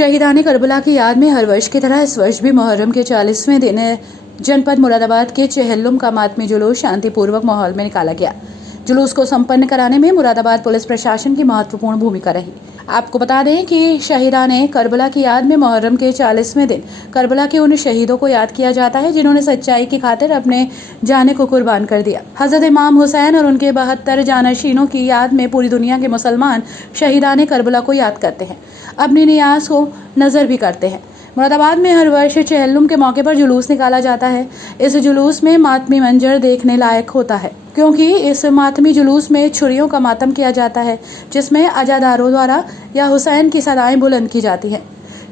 शहीदाने Karbala की याद में हर वर्ष की तरह इस वर्ष भी मुहर्रम के 40वें दिन जनपद मुरादाबाद के चेहल्लुम का मातमी जुलूस शांतिपूर्वक माहौल में निकाला गया। जुलूस को संपन्न कराने में मुरादाबाद पुलिस प्रशासन की महत्वपूर्ण भूमिका रही। आपको बता दें कि शहीदाने करबला की याद में मुहर्रम के 40वें दिन करबला के उन शहीदों को याद किया जाता है जिन्होंने सच्चाई की खातिर अपने जाने को कुर्बान कर दिया। हजरत इमाम हुसैन और उनके 72 जानशीनों की याद में पूरी दुनिया के मुसलमान शहीदाने करबला को याद करते हैं, अपनी नियाज को नजर भी करते हैं। मुरादाबाद में हर वर्ष चेहल्लुम के मौके पर जुलूस निकाला जाता है। इस जुलूस में मातमी मंजर देखने लायक होता है, क्योंकि इस मातमी जुलूस में छुरियों का मातम किया जाता है, जिसमें अजादारों द्वारा या हुसैन की सदाएं बुलंद की जाती हैं।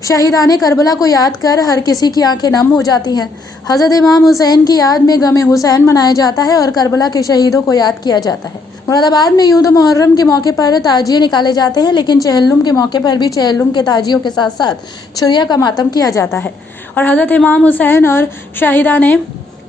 शहीदाने करबला को याद कर हर किसी की आंखें नम हो जाती हैं। हजरत इमाम हुसैन की याद में गमे हुसैन मनाया जाता है और करबला के शहीदों को याद किया जाता है। मुरादाबाद में यूं तो मुहर्रम के मौके पर ताजिए निकाले जाते हैं, लेकिन चेहल्लुम के मौके पर भी चेहल्लुम के ताजियों के साथ साथ छुरिया का मातम किया जाता है और हजरत इमाम हुसैन और शहीदाने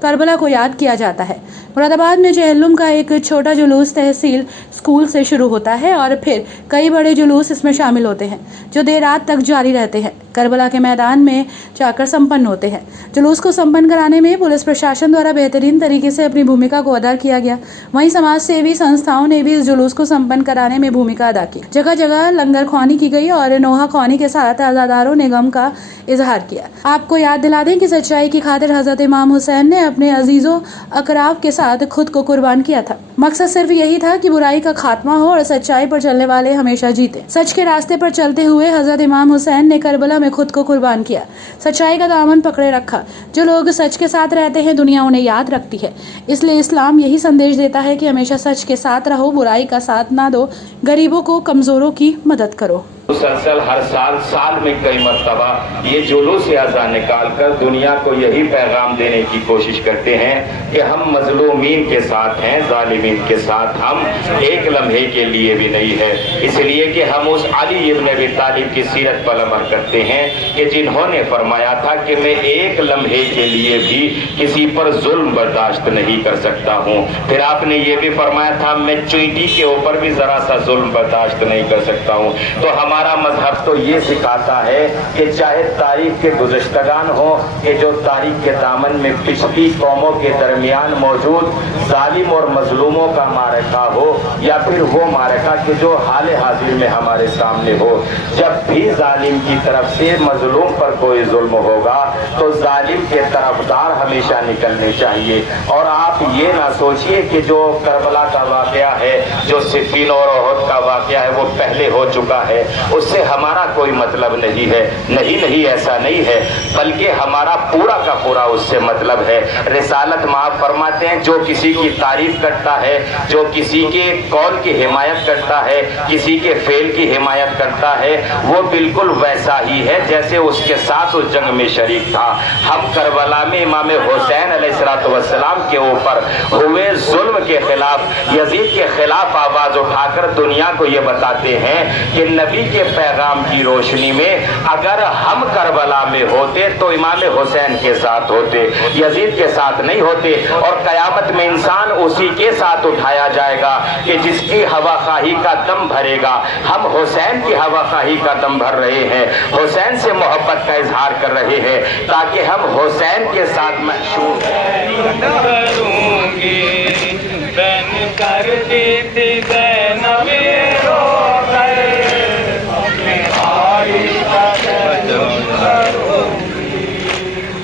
करबला को याद किया जाता है। मुरादाबाद में चेहल्लुम का एक छोटा जुलूस तहसील स्कूल से शुरू होता है और फिर कई बड़े जुलूस इसमें शामिल होते हैं, जो देर रात तक जारी रहते हैं। करबला के मैदान में जाकर संपन्न होते हैं। जुलूस को संपन्न कराने में पुलिस प्रशासन द्वारा बेहतरीन तरीके से अपनी भूमिका को अदा किया गया। वहीं समाज सेवी संस्थाओं ने भी इस जुलूस को संपन्न कराने में भूमिका अदा की। जगह जगह लंगर ख्वानी की गई और नोहा ख्वानी के साथ अज़ादारों ने गम का इजहार किया। आपको याद दिला दें कि सच्चाई की खातिर हजरत इमाम हुसैन ने अपने अजीजों अकराब के साथ खुद को कुर्बान किया था। मकसद सिर्फ यही था कि बुराई का खात्मा हो और सच्चाई पर चलने वाले हमेशा जीते। सच के रास्ते पर चलते हुए हजरत इमाम हुसैन ने करबला में खुद को कुर्बान किया, सच्चाई का दामन पकड़े रखा। जो लोग सच के साथ रहते हैं, दुनिया उन्हें याद रखती है। इसलिए इस्लाम यही संदेश देता है कि हमेशा सच के साथ रहो, बुराई का साथ ना दो, गरीबों को, कमजोरों की मदद करो। मुसलसल हर साल में कई मरतबा ये जुलूस आज़ा निकाल कर दुनिया को यही पैगाम देने की कोशिश करते हैं कि हम मजलूमीन के साथ हैं, जालिमीन के साथ हम एक लम्हे के लिए भी नहीं है। इसलिए कि हम उस अली इब्न अबी तालिब की सीरत पर अमल करते हैं कि जिन्होंने फरमाया था कि मैं एक लम्हे के लिए भी किसी पर जुल्म बर्दाश्त नहीं कर सकता हूँ। फिर आपने ये भी फरमाया था मैं चींटी के ऊपर भी जरा सा जुल्म बर्दाश्त नहीं कर सकता हूँ। तो हमारा मजहब तो ये सिखाता है कि चाहे तारीख के गुज़श्तगान हो कि जो तारीख के दामन में पिछली कौमों के दरमियान मौजूद जालिम और मजलूमों का मारका हो, या फिर वो मारका कि जो हाल हाजिर में हमारे सामने हो। जब भी जालिम की तरफ से मजलूम पर कोई जुल्म होगा तो जालिम के तरफदार हमेशा निकलने चाहिए। और आप ये ना सोचिए कि जो करबला का वाक़या है, जो सिफ़ीन और ओहद का वाक़या है, वो पहले हो चुका है, उससे हमारा कोई मतलब नहीं है। नहीं, ऐसा नहीं है, बल्कि हमारा पूरा का पूरा उससे मतलब है। रिसालत माफ फरमाते हैं, जो किसी की तारीफ करता है, जो किसी के कौल की हिमायत करता है, किसी के फेल की हिमायत करता है, वो बिल्कुल वैसा ही है जैसे उसके साथ उस जंग में शरीक था। हम करबला में इमाम हुसैन अलैहिस्सलाम के ऊपर हुए जुल्म के खिलाफ, यजीद के खिलाफ आवाज उठाकर दुनिया को ये बताते हैं कि नबी के पैगाम की रोशनी में अगर हम करबला में होते तो इमाम हुसैन के साथ होते, यजीद के साथ नहीं होते। और कयामत में इंसान उसी के साथ उठाया जाएगा कि जिसकी हवाखाही का दम भरेगा। हम हुसैन की हवाखाही का दम भर रहे हैं, हुसैन से मोहब्बत का इजहार कर रहे हैं, ताकि हम हुसैन के साथ महशूर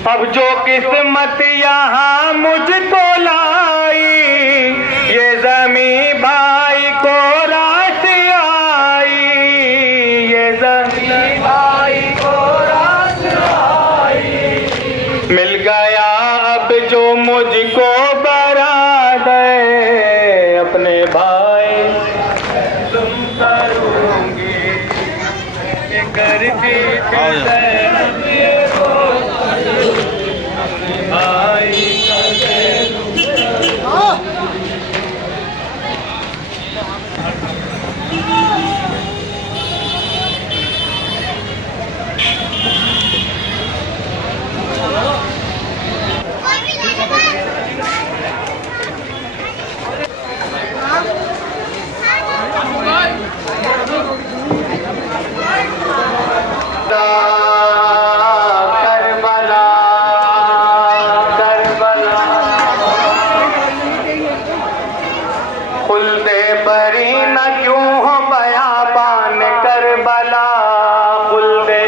अब जो किस्मत यहाँ मुझको लाई, ये ज़मीं भाई को रास आई, ये ज़मीं भाई को रास आई। मिल गया अब जो मुझको बरादर, अपने भाई तुम करूँगी करती Da खुल दे बरी न क्यों हो बयाबान करबला, खुल दे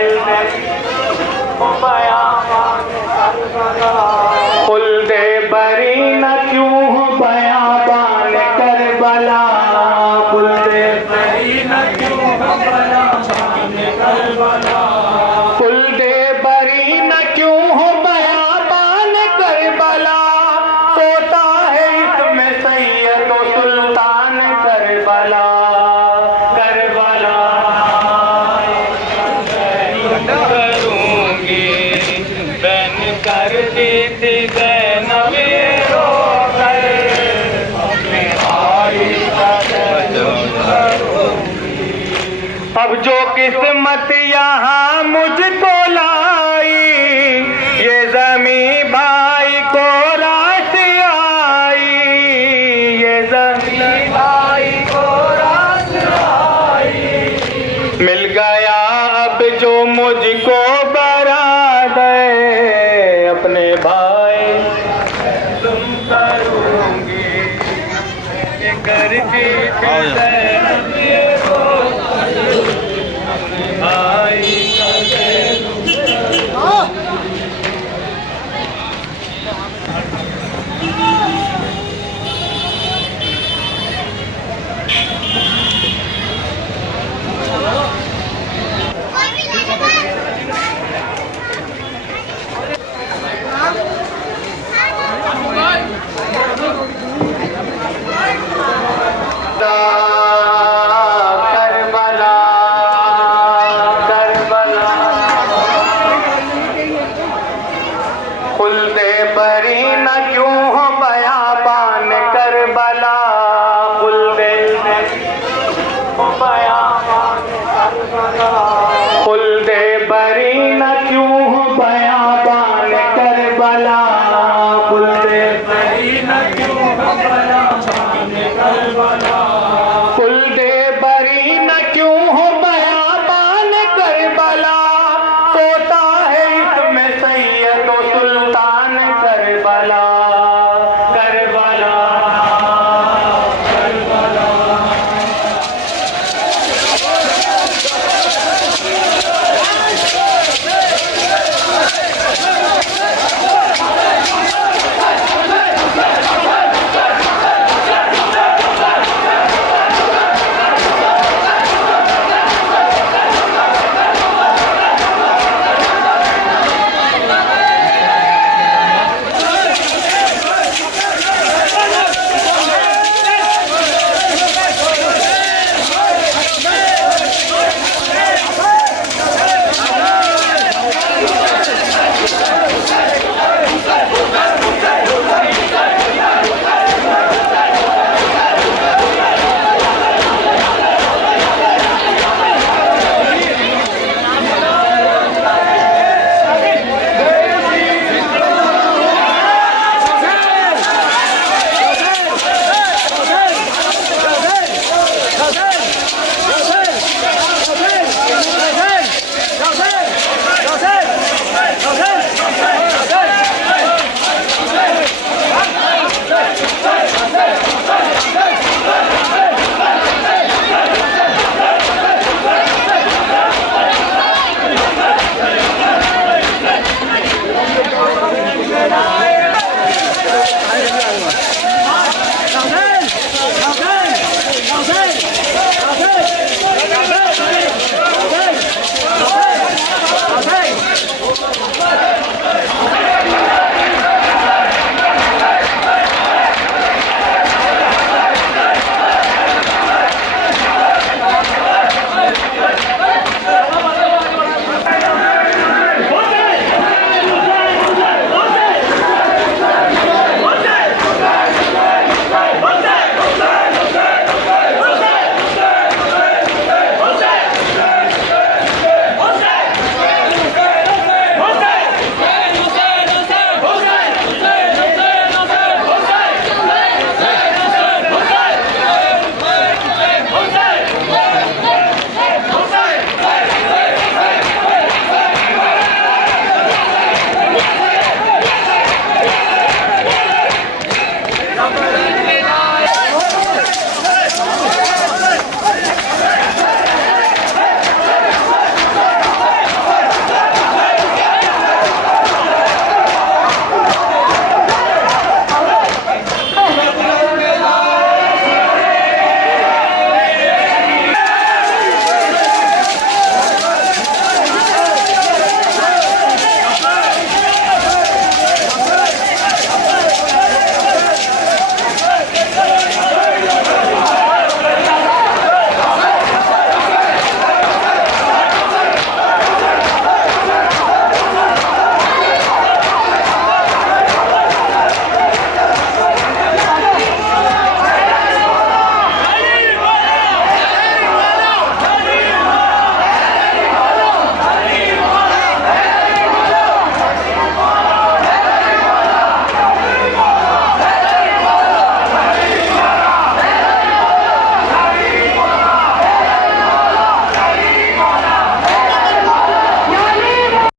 खुल दे बरी न क्यों हो बयाबान करबला, खुल दे बरी न क्यों हो बयाबान करबला, खुल दे बरी न क्यों हो बयाबान करबला, सोता है इसमें सैयद व सुल्तान करबला, करबला करूंगी बैन करती थी ज़ैनब रो कर, अपने भाई का अब जो किस्मत यहाँ मुझको लाई, ये ज़मी भाई को रास आई, ये ज़मी भाई को रास आई, मिल गया अब जो मुझको बरादर अपने भाई तुम करूंगी ये करके ज़ैनब ये रो भाई का करबला, करबला खुल दे बरी न क्यों हो बयाबान करबला, खुल दे बयाबान करबला, खुल दे बरी न क्यों हो बयाबान करबला, खुल दे बरी न क्यों हो बयाबान करबला।